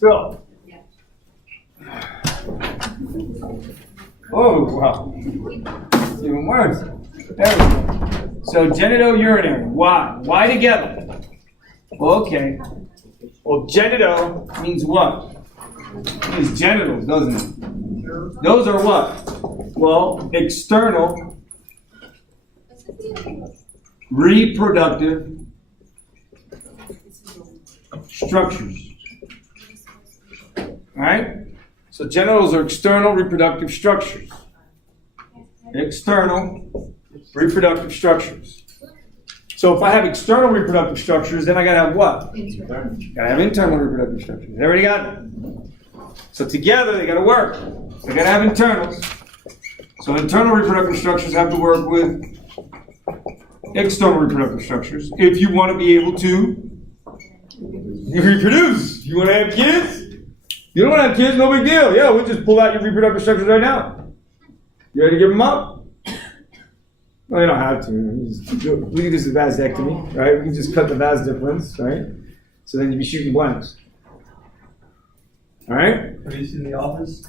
So. Oh, wow. Even worse. There we go. So genitourinary. Why? Why together? Okay. Well, genito means what? It means genitals, doesn't it? Those are what? Well, external reproductive structures. Alright? So genitals are external reproductive structures. External reproductive structures. So if I have external reproductive structures, then I gotta have what? Gotta have internal reproductive structures. They already got them. So together they gotta work. They gotta have internals. So internal reproductive structures have to work with external reproductive structures if you want to be able to reproduce. You want to have kids? You don't want to have kids? No big deal. Yeah, we'll just pull out your reproductive structures right now. You ready to give them up? Well, you don't have to. We can do the vasectomy, right? We can just cut the vas difference, right? So then you'd be shooting blanks. All right? Have you seen The Office?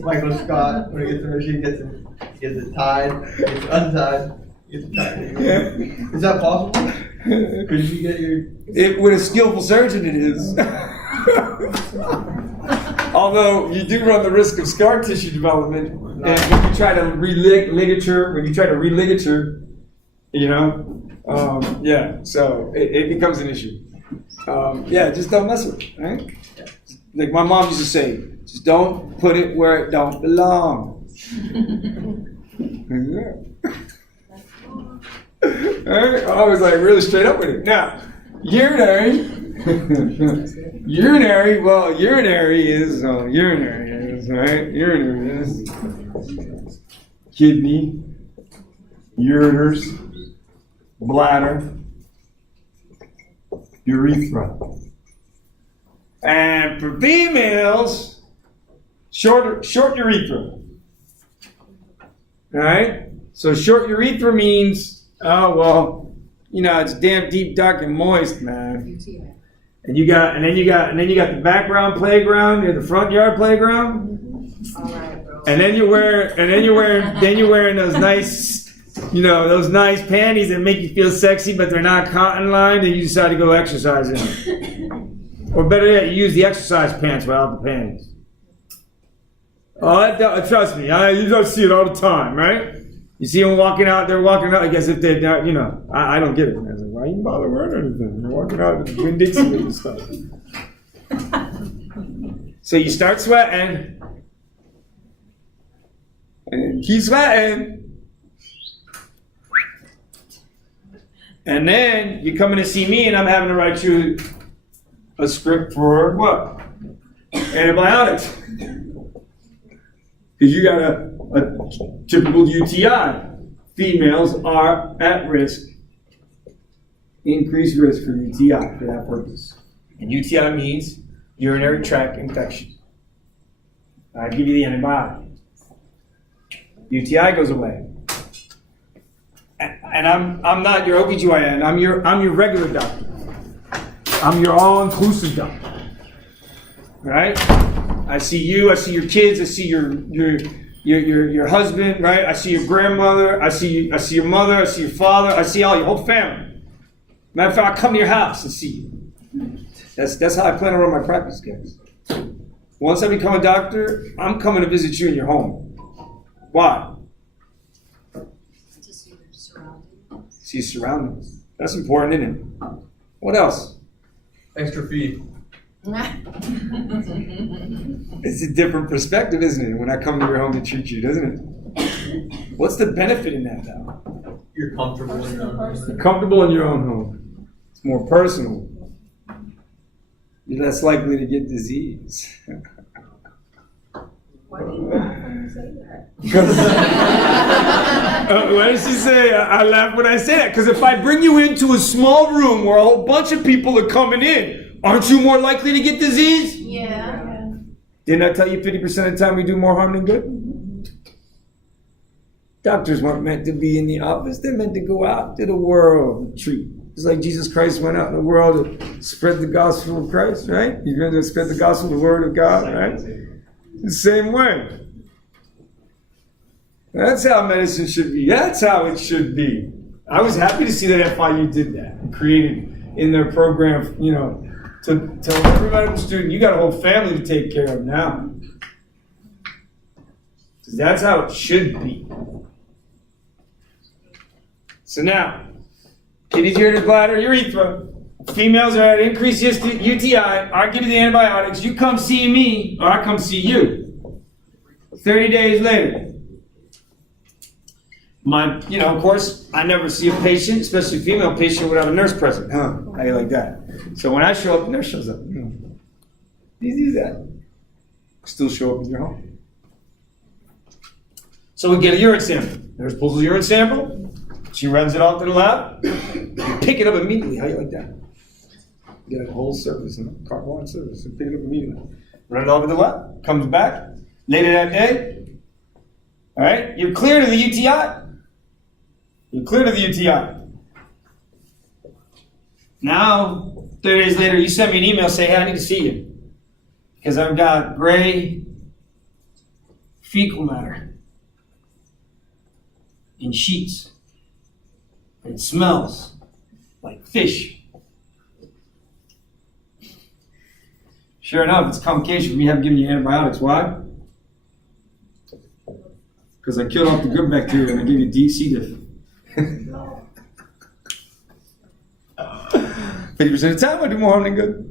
Michael Scott, when he gets the machine, gets it tied, gets it untied, gets it tied. Yeah. Is that possible? Could you get your... With a skillful surgeon, it is. Although you do run the risk of scar tissue development, and when you try to religature, you know, yeah, so it becomes an issue. Yeah, just don't mess with it, right? Like my mom used to say, just don't put it where it don't belong. Right? I was like really straight up with it. Now, urinary. Urinary is right. Urinary is kidney, ureters, bladder, urethra. And for females, short urethra. All right? So short urethra means, oh well, you know, it's damn deep, dark, and moist, man. And then you got the background playground, the front yard playground. And then you're wearing those nice, you know, those nice panties that make you feel sexy, but they're not cotton lined, and you decide to go exercise in them. Or better yet, you use the exercise pants without the panties. Oh, trust me, you don't see it all the time, right? You see them walking out, I guess if they're not, you know, I don't get it. I was like, why you bother wearing anything? You're walking out in Winn-Dixie and stuff. So you start sweating, and keep sweating. And then you come in to see me, and I'm having to write you a script for what? Antibiotics. Because you got a typical UTI. Females are at risk, increased risk for UTI for that purpose. And UTI means urinary tract infection. I give you the antibiotic. UTI goes away. And I'm not your OBGYN, I'm your regular doctor. I'm your all-inclusive doctor, right? I see you, I see your kids, I see your husband, right? I see your grandmother, I see your mother, I see your father, I see all your whole family. Matter of fact, I come to your house and see you. That's how I plan to run my practice, guys. Once I become a doctor, I'm coming to visit you in your home. Why? To see your surroundings. See surroundings. That's important, isn't it? What else? Extra fee. It's a different perspective, isn't it? When I come to your home to treat you, doesn't it? What's the benefit in that, though? You're comfortable in your own home. You're comfortable in your own home. It's more personal. You're less likely to get disease. Why do you laugh when you say that? Why does she say I laugh when I say that? Because if I bring you into a small room where a whole bunch of people are coming in, aren't you more likely to get disease? Yeah. Didn't I tell you 50% of the time we do more harm than good? Doctors weren't meant to be in the office. They're meant to go out to the world and treat Just like Jesus Christ went out in the world to spread the gospel of Christ, right? You're going to spread the gospel, the word of God, right? The same way. That's how medicine should be. That's how it should be. I was happy to see that FIU did that and created in their program, you know, to tell every medical student, you got a whole family to take care of now. Because that's how it should be. So now, kidneys, ureters, bladder, urethra. Females are at increased UTI. I give you the antibiotics. You come see me, or I come see you. 30 days later. Of course, I never see a patient, especially a female patient, without a nurse present. How you like that? So when I show up, the nurse shows up. Easy as that. Still show up in your home. So we get a urine sample. Nurse pulls a urine sample. She runs it off to the lab. You pick it up immediately. How you like that? You get a whole service and a carte blanche service and pick it up immediately. Run it off to the lab. Comes back later that day. All right, you're clear to the UTI. You're clear to the UTI. Now, 30 days later, you send me an email, say, hey, I need to see you. Because I've got gray fecal matter in sheets. And it smells like fish. Sure enough, it's a complication. We haven't given you antibiotics. Why? Because I killed off the good bacteria and I gave you C. diff. 50% of the time I do more harm than good.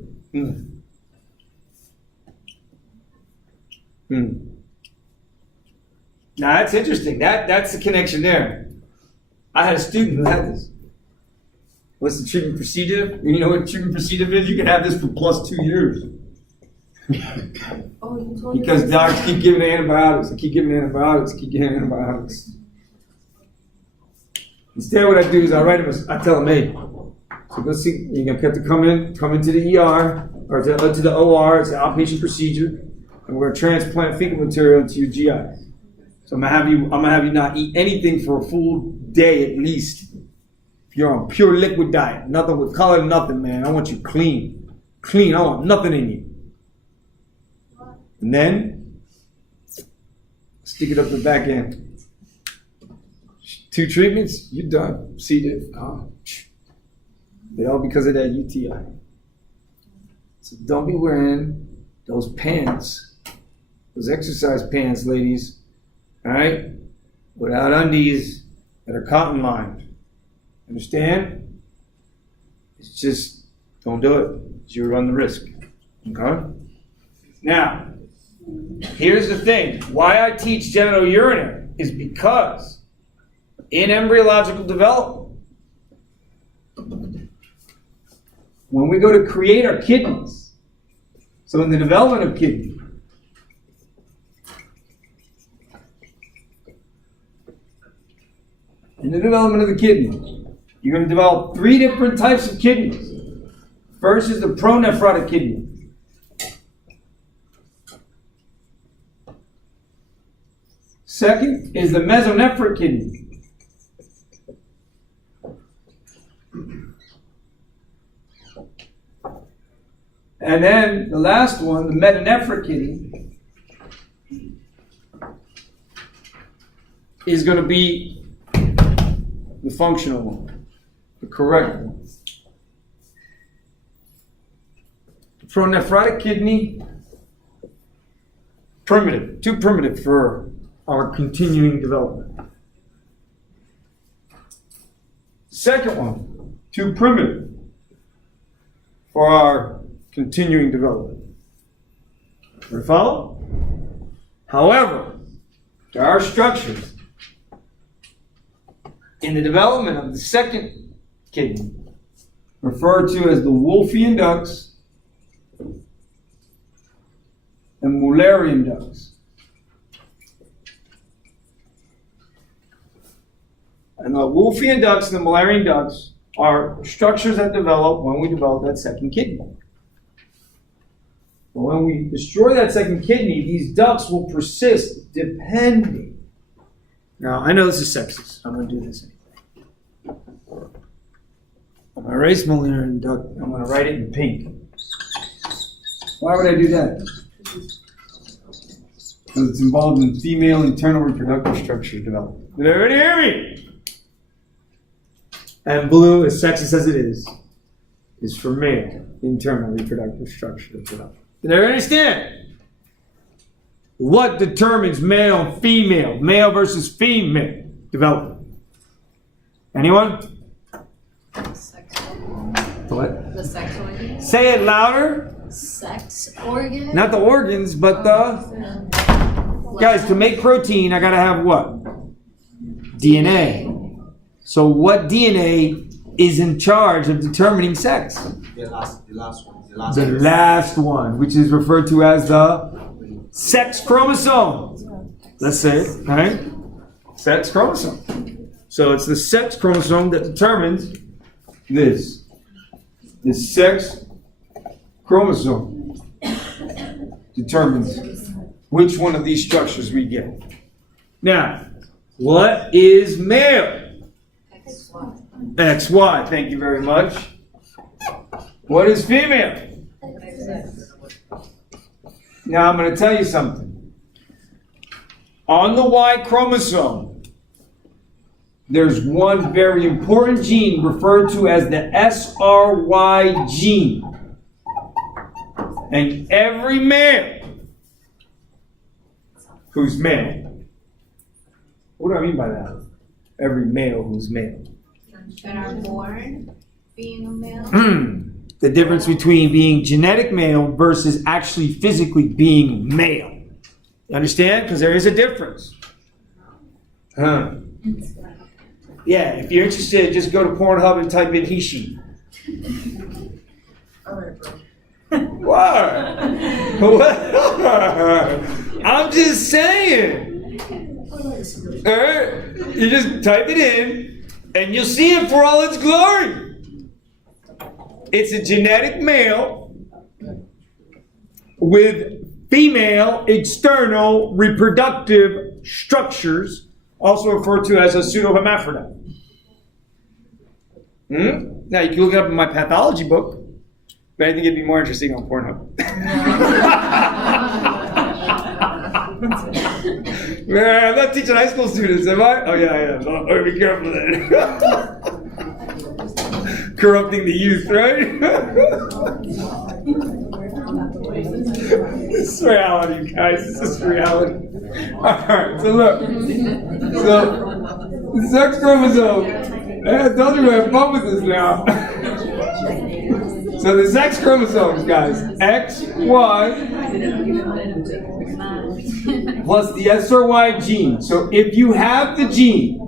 Now that's interesting. That's the connection there. I had a student who had this. What's the treatment procedure? You know what treatment procedure is? You can have this for plus 2 years. Because docs keep giving antibiotics, keep giving antibiotics. Instead, what I do is I tell them, hey, so go see, you're gonna have to come into the ER or to the OR. It's an outpatient procedure, and we're gonna transplant fecal material into your GI. So I'm gonna have you not eat anything for a full day at least. If you're on pure liquid diet, nothing with color, nothing, man. I want you clean. I want nothing in you. And then stick it up the back end. 2 treatments, you're done. C. diff. They all because of that UTI. So don't be wearing those pants, those exercise pants, ladies, all right, without undies that are cotton lined. Understand? It's just, don't do it. You run the risk. Okay? Now, here's the thing. Why I teach genitourinary is because in embryological development, when we go to create our kidneys, so in the development of kidney, you're going to develop 3 different types of kidneys. First is the pronephrotic kidney. Second is the mesonephric kidney. And then the last one, the metanephric kidney, is going to be the functional one, the correct one. The pronephrotic kidney, primitive, too primitive for our continuing development. Second one, too primitive for our continuing development. You follow? However, there are structures in the development of the second kidney referred to as the Wolffian ducts and Mullerian ducts. And the Wolffian ducts and the Mullerian ducts are structures that develop when we develop that second kidney. But when we destroy that second kidney, these ducts will persist depending. Now, I know this is sexist. I'm going to do this anyway. I'm gonna erase mammalian duct. I'm gonna write it in pink. Why would I do that? Because it's involved in female internal reproductive structure development. Did everybody hear me? And blue, as sexist as it is for male internal reproductive structure development. Did everybody understand? What determines male and female, male versus female development? Anyone? Sex organ. What? The sex organ. Say it louder. Sex organ. Not the organs, but the... Guys, to make protein, I gotta have what? DNA. So what DNA is in charge of determining sex? The last one. The last one, which is referred to as the sex chromosome. Let's say it, right? Sex chromosome. So it's the sex chromosome that determines this. The sex chromosome determines which one of these structures we get. Now, what is male? XY. XY, thank you very much. What is female? Now I'm going to tell you something. On the Y chromosome, there's one very important gene referred to as the SRY gene. And every male who's male, what do I mean by that? Every male who's male. That are born being a male. The difference between being genetic male versus actually physically being male. You understand? Because there is a difference. Yeah, if you're interested, just go to Pornhub and type in he/she. What? I'm just saying. Alright? You just type it in and you'll see it for all its glory. It's a genetic male with female external reproductive structures, also referred to as a pseudohermaphrodite. Now you can look it up in my pathology book, but I think it'd be more interesting on Pornhub. Man, I'm not teaching high school students, am I? Oh yeah, I am. Oh, be careful then. Corrupting the youth, right? This is reality, guys. This is reality. Alright, so look. So, the sex chromosome. I told you I have fun with this now. So the sex chromosomes, guys. X, Y, plus the SRY gene. So if you have the gene,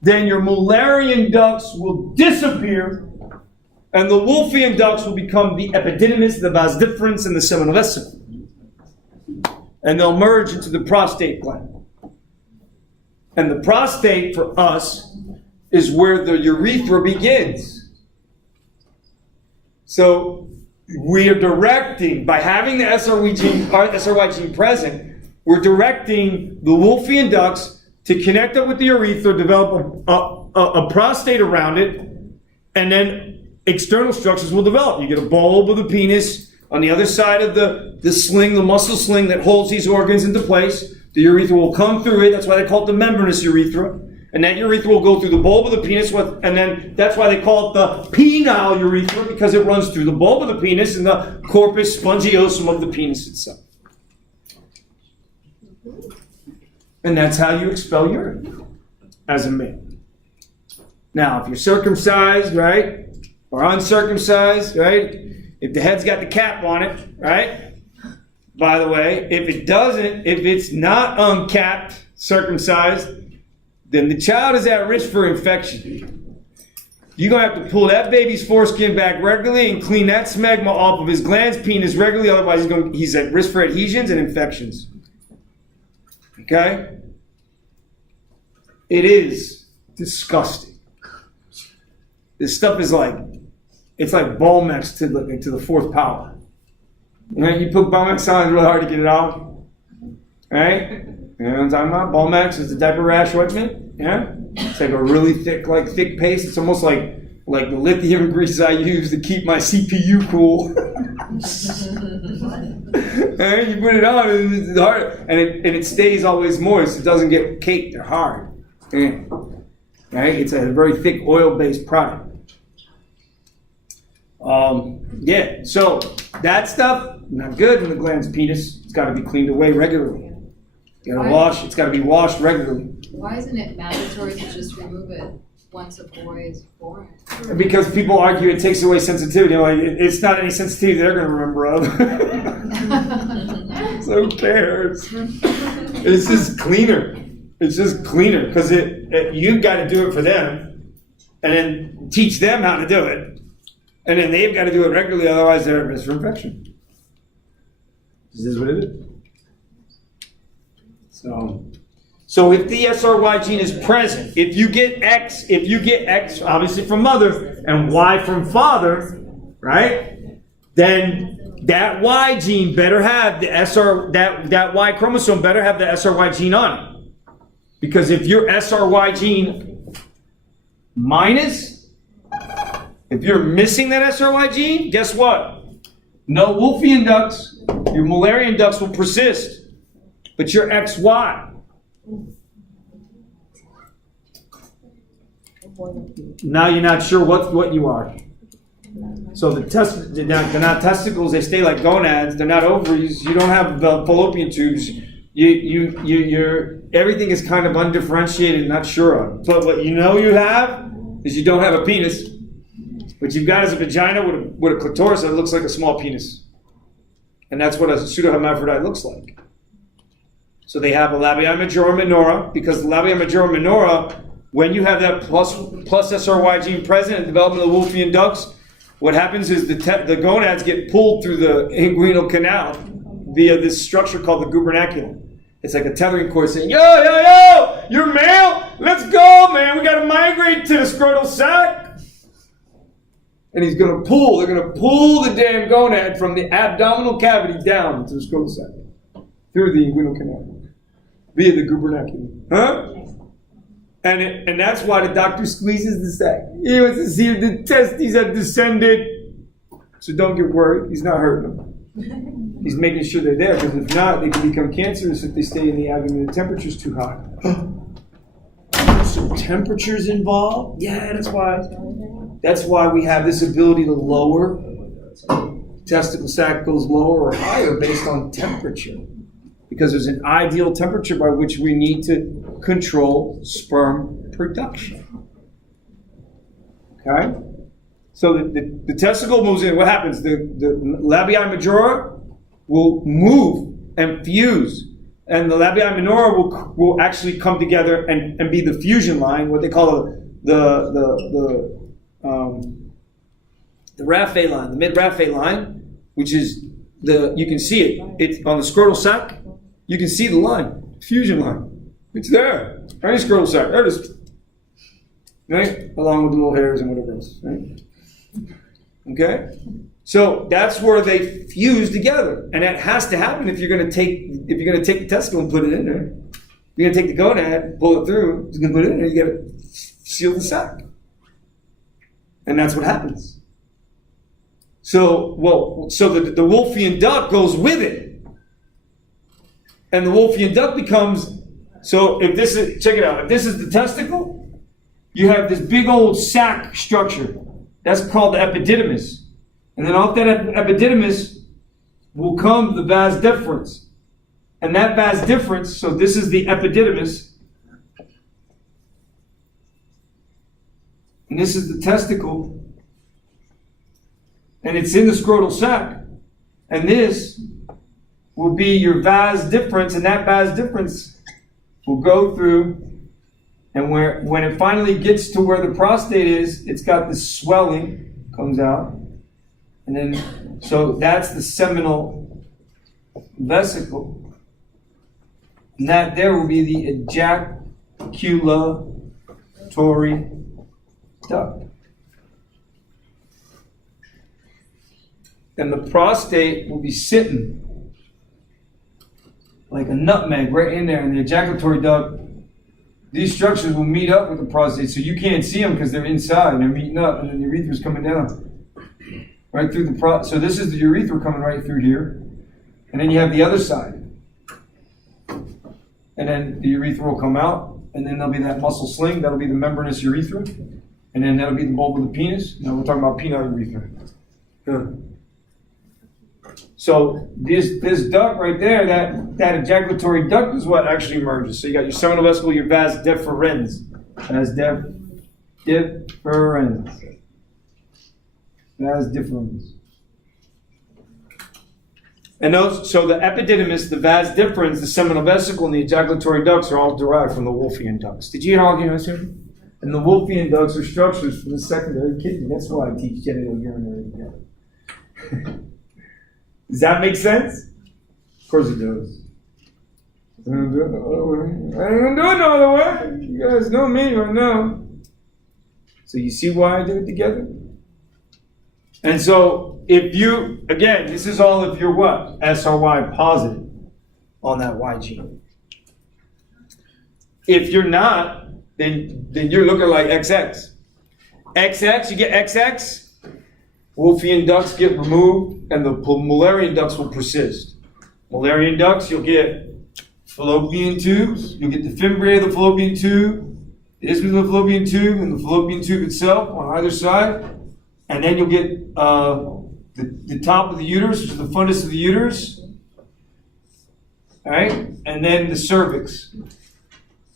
then your Mullerian ducts will disappear, and the Wolffian ducts will become the epididymis, the vas deferens, and the seminal vesicle. And they'll merge into the prostate gland. And the prostate, for us, is where the urethra begins. So we are directing, by having the SRY gene present, we're directing the Wolffian ducts to connect up with the urethra, develop a prostate around it, and then external structures will develop. You get a bulb of the penis on the other side of the sling, the muscle sling that holds these organs into place. The urethra will come through it. That's why they call it the membranous urethra. And that urethra will go through the bulb of the penis, and then that's why they call it the penile urethra, because it runs through the bulb of the penis and the corpus spongiosum of the penis itself. And that's how you expel urine as a male. Now, if you're circumcised, right, or uncircumcised, right, if the head's got the cap on it, right, by the way, if it's not uncapped, circumcised, then the child is at risk for infection. You're going to have to pull that baby's foreskin back regularly and clean that smegma off of his glans, penis regularly, otherwise he's at risk for adhesions and infections. Okay? It is disgusting. This stuff is it's like Balmex to the fourth power. You know, you put Balmex on, it's really hard to get it out. Right? You know what I'm talking about? Balmax is the diaper rash ointment. Yeah? It's like a really thick paste. It's almost like the lithium grease I use to keep my CPU cool. And you put it on, and it's hard, and it stays always moist. It doesn't get caked or hard. Yeah. Right? It's a very thick oil-based product. Yeah. So that stuff not good in the gland's penis. It's got to be cleaned away regularly. You got to wash. It's got to be washed regularly. Why isn't it mandatory to just remove it once a boy is born? Because people argue it takes away sensitivity. Like it's not any sensitivity they're going to remember of. So who cares? It's just cleaner. It's just cleaner because you've got to do it for them, and then teach them how to do it, and then they've got to do it regularly. Otherwise, they're at risk for infection. This is what it is. So if the SRY gene is present, if you get X obviously from mother and Y from father, right? Then that Y gene better have the that Y chromosome better have the SRY gene on it. Because if your SRY gene minus, if you're missing that SRY gene, guess what? No Wolffian ducts, your Mullerian ducts will persist. But you're XY. Now you're not sure what you are. So they're not testicles. They stay like gonads. They're not ovaries. You don't have fallopian tubes. You're everything is kind of undifferentiated, not sure of. So what you have is you don't have a penis. What you've got is a vagina with a clitoris that looks like a small penis, and that's what a pseudohermaphrodite looks like. So they have a labia majora minora, because the labia majora minora, when you have that plus SRY gene present in development of the Wolffian ducts, what happens is the gonads get pulled through the inguinal canal via this structure called the gubernaculum. It's like a tethering cord saying, yo, you're male? Let's go, man. We got to migrate to the scrotal sac. And they're going to pull the damn gonad from the abdominal cavity down to the scrotal sac through the inguinal canal via the gubernaculum. Huh? And that's why the doctor squeezes the sac. He wants to see if the testes have descended. So don't get worried. He's not hurting them. He's making sure they're there, because if not, they can become cancerous if they stay in the abdomen. The temperature's too hot. So temperature's involved? Yeah, that's why we have this ability to lower. Testicle sac goes lower or higher based on temperature. Because there's an ideal temperature by which we need to control sperm production. Okay? So the testicle moves in. What happens? The labia majora will move and fuse. And the labia minora will actually come together and be the fusion line, what they call the raphe line, the mid-raphe line, which is you can see it. It's on the scrotal sac. You can see the line, fusion line. It's there. Any scrotal sac, there it is. Right? Along with the little hairs and whatever else. Right? Okay? So that's where they fuse together. And that has to happen if you're going to take the testicle and put it in there. You're going to take the gonad, pull it through, you're going to put it in there, you got to seal the sac. And that's what happens. So the Wolffian duct goes with it. And the Wolffian duct becomes, check it out, if this is the testicle, you have this big old sac structure. That's called the epididymis. And then off that epididymis will come the vas deferens. And that vas deferens, so this is the epididymis. And this is the testicle. And it's in the scrotal sac. And this will be your vas deferens, and that vas deferens will go through, and when it finally gets to where the prostate is, it's got this swelling, comes out, and then, so that's the seminal vesicle, and that there will be the ejaculatory duct. And the prostate will be sitting like a nutmeg right in there, and the ejaculatory duct, these structures will meet up with the prostate, so you can't see them because they're inside and they're meeting up, and then the urethra's coming down right through the so this is the urethra coming right through here, and then you have the other side, and then the urethra will come out, and then there'll be that muscle sling, that'll be the membranous urethra, and then that'll be the bulb of the penis. Now we're talking about penile urethra. Good. So this duct right there, that ejaculatory duct is what actually emerges. So you got your seminal vesicle, your vas deferens. Vas deferens. Vas deferens. And those, so the epididymis, the vas deferens, the seminal vesicle, and the ejaculatory ducts are all derived from the Wolffian ducts. Did you all get that? And the Wolffian ducts are structures for the secondary kidney. That's why I teach genitourinary together. Does that make sense? Of course it does. I don't do it no other way. You guys know me right now. So you see why I did it together? And so if you, again, this is all if you're what? SRY positive on that Y gene. If you're not, then you're looking like XX. XX, you get XX. Wolffian ducts get removed, and the Mullerian ducts will persist. Mullerian ducts, you'll get fallopian tubes. You'll get the fimbriae of the fallopian tube, the isthmus of the fallopian tube, and the fallopian tube itself on either side. And then you'll get the top of the uterus, which is the fundus of the uterus. All right? And then the cervix.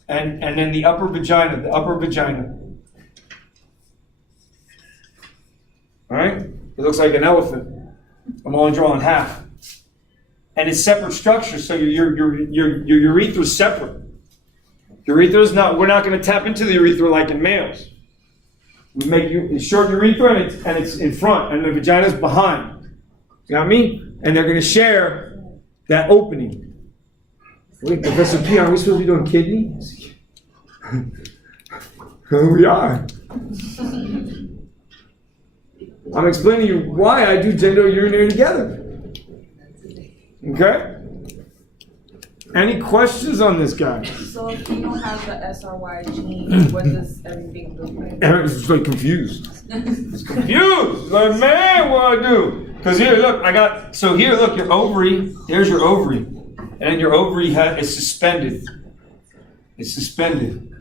And then the upper vagina, All right? It looks like an elephant. I'm only drawing half. And it's separate structures, so your urethra is separate. Urethra is not, we're not going to tap into the urethra like in males. We make a short urethra and it's in front, and the vagina is behind. You got me? And they're going to share that opening. Wait, Professor P, are we supposed to be doing kidney? We are. I'm explaining to you why I do genitourinary together. Okay? Any questions on this guy? So if you don't have the SRY gene, what does everything look like? Eric's just like confused. He's confused. Like, man, what do I do? Because here, look, here, look, your ovary. There's your ovary. And your ovary is suspended. It's suspended.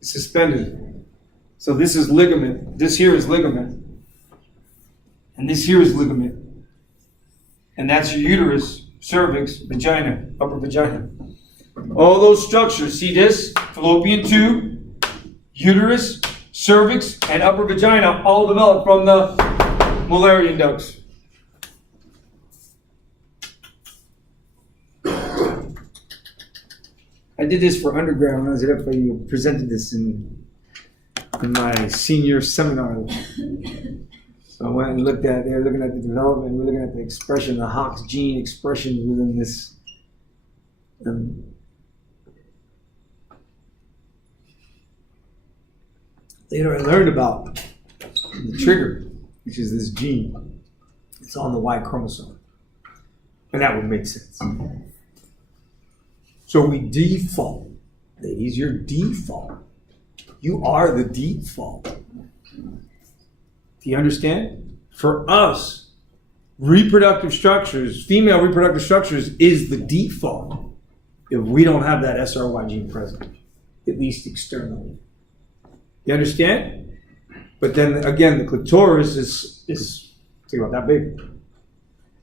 It's suspended. So this is ligament. This here is ligament. And this here is ligament. And that's your uterus, cervix, vagina, upper vagina. All those structures, see this? Fallopian tube, uterus, cervix, and upper vagina all developed from the Mullerian ducts. I did this for undergrad when I was at FIU. Presented this in my senior seminar. So I went and looked at, they were looking at the development, we were looking at the expression, the Hox gene expression within this. Later I learned about the trigger, which is this gene. It's on the Y chromosome. And that would make sense. So we default. Ladies, you're default. You are the default. Do you understand? For us, reproductive structures, female reproductive structures is the default if we don't have that SRY gene present, at least externally. You understand? But then again, the clitoris is think about that big.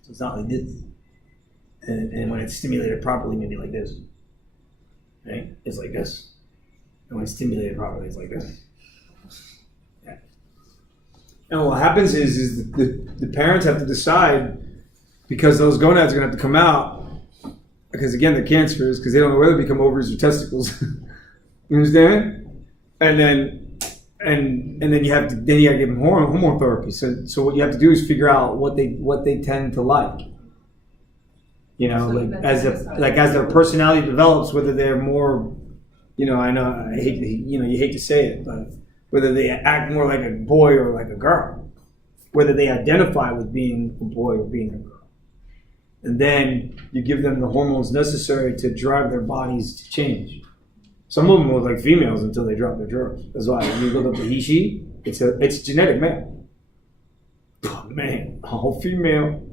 So it's not like this. And when it's stimulated properly, maybe like this. Right? It's like this. And when it's stimulated properly, it's like this. Yeah. And what happens is the parents have to decide, because those gonads are going to have to come out, because again, they're cancerous, because they don't know whether to become ovaries or testicles. You understand? And then you have to give them hormone therapy. So what you have to do is figure out what they tend to like. You know, so as their personality develops, whether they're more, you know, you hate to say it, but whether they act more like a boy or like a girl, whether they identify with being a boy or being a girl. And then you give them the hormones necessary to drive their bodies to change. Some of them look like females until they drop their drawers. That's why when you look up the he, she, it's genetic male. Oh, man, all female.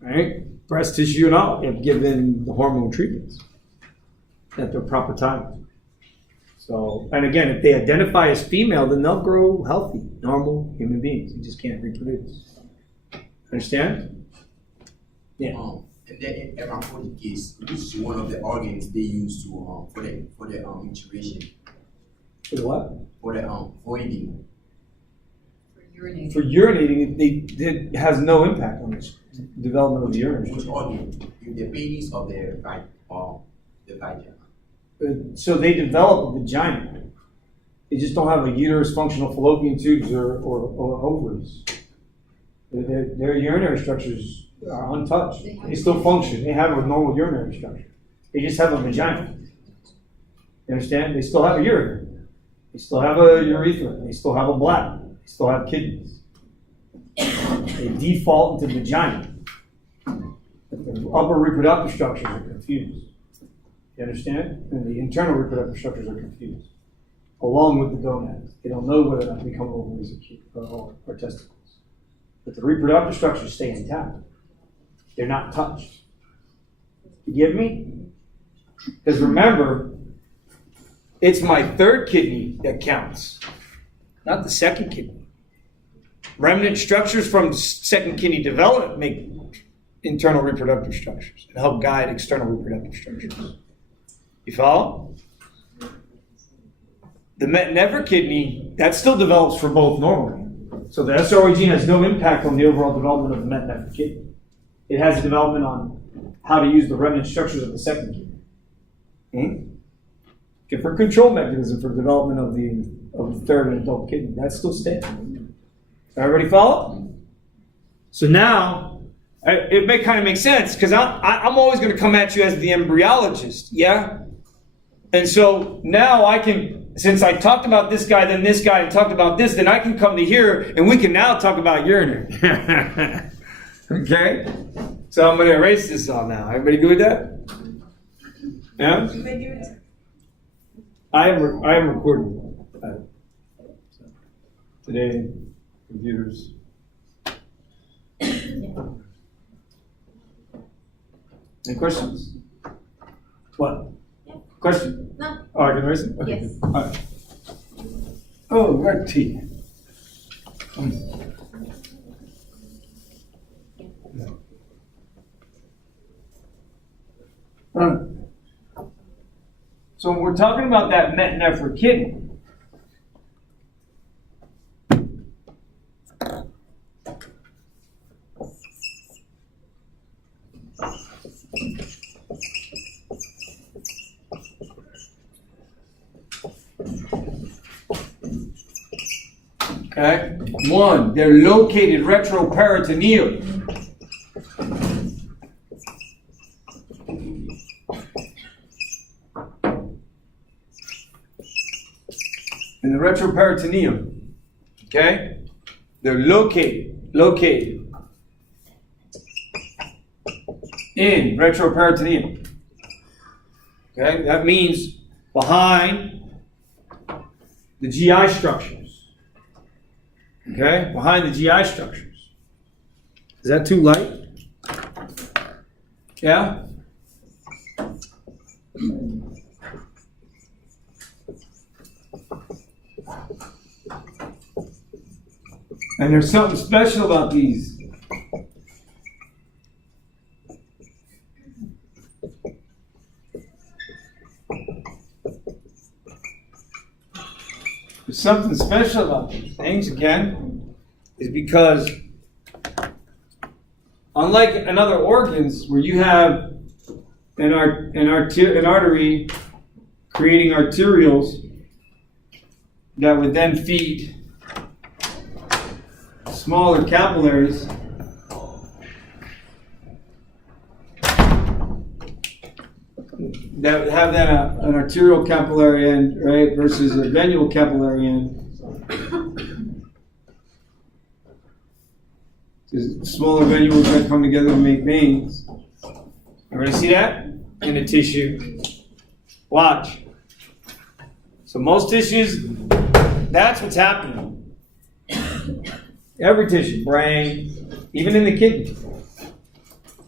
Right? Breast tissue and all have given the hormone treatments at their proper time. So, and again, if they identify as female, then they'll grow healthy, normal human beings. They just can't reproduce. Understand? Yeah. And then in hermaphroditic case, which is one of the organs they use to for the intubation. For the what? For the voiding. For urinating. For urinating, it has no impact on the development of the urinary Which system. organ? If the penis or the vagina. So they develop a vagina. They just don't have a uterus, functional fallopian tubes, or ovaries. Their urinary structures are untouched. They still function. They have a normal urinary structure. They just have a vagina. You understand? They still have a ureter. They still have a urethra. They still have a bladder. They still have kidneys. They default into vagina. But the upper reproductive structures are confused. You understand? And the internal reproductive structures are confused, along with the gonads. They don't know whether or not they become ovaries or testicles. But the reproductive structures stay intact. They're not touched. You get me? Because remember, it's my third kidney that counts, not the second kidney. Remnant structures from second kidney development make internal reproductive structures and help guide external reproductive structures. You follow? The met-never kidney, that still develops for both normally. So the SRY gene has no impact on the overall development of the met-never kidney. It has a development on how to use the remnant structures of the second kidney. Different control mechanism for development of the third and adult kidney. That's still standing. Everybody follow? So now, it may kind of make sense, because I'm always going to come at you as the embryologist, yeah? And so now I can, since I talked about this guy, then this guy, and talked about this, then I can come to here, and we can now talk about urinary. Okay? So I'm going to erase this all now. Everybody good with that? Yeah? I am recording today. Computers. Any questions? What? Yeah. Question? No. Oh, I can erase it? Okay. Yes. All right. Oh, red tea. So when we're talking about that met-nephro kidney, okay, one, they're located retroperitoneal. In the retroperitoneum, okay? They're located in retroperitoneum. Okay, that means behind the GI structures. Okay, behind the GI structures. Is that too light? Yeah? And there's something special about these. There's something special about these things, again, is because unlike in other organs where you have an artery creating arterioles that would then feed smaller capillaries, that would have then an arterial capillary end, right, versus a venule capillary end. There's smaller venules that come together to make veins. Everybody see that? In the tissue. Watch. So most tissues, that's what's happening. Every tissue, brain, even in the kidney.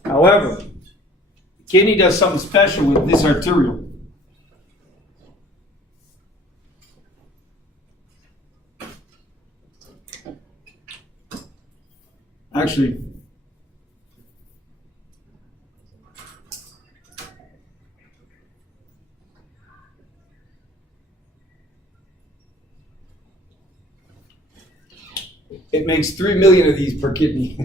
However, the kidney does something special with this arteriole. Actually, it makes 3 million of these per kidney.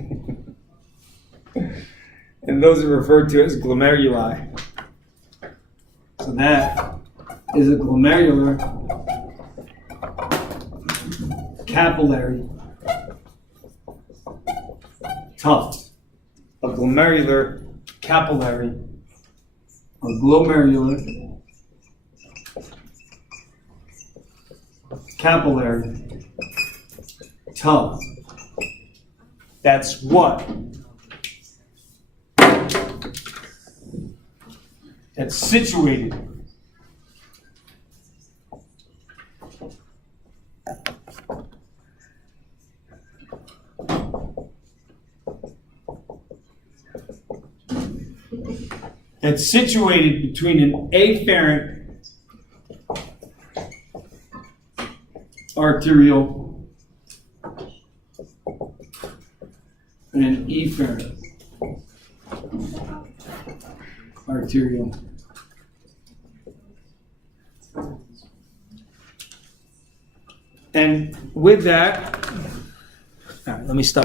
And those are referred to as glomeruli. So that is a glomerular capillary tuft. A glomerular capillary or glomerular capillary tuft. That's what? That's situated between an afferent arteriole and an efferent arteriole. And with that, all right, let me stop this.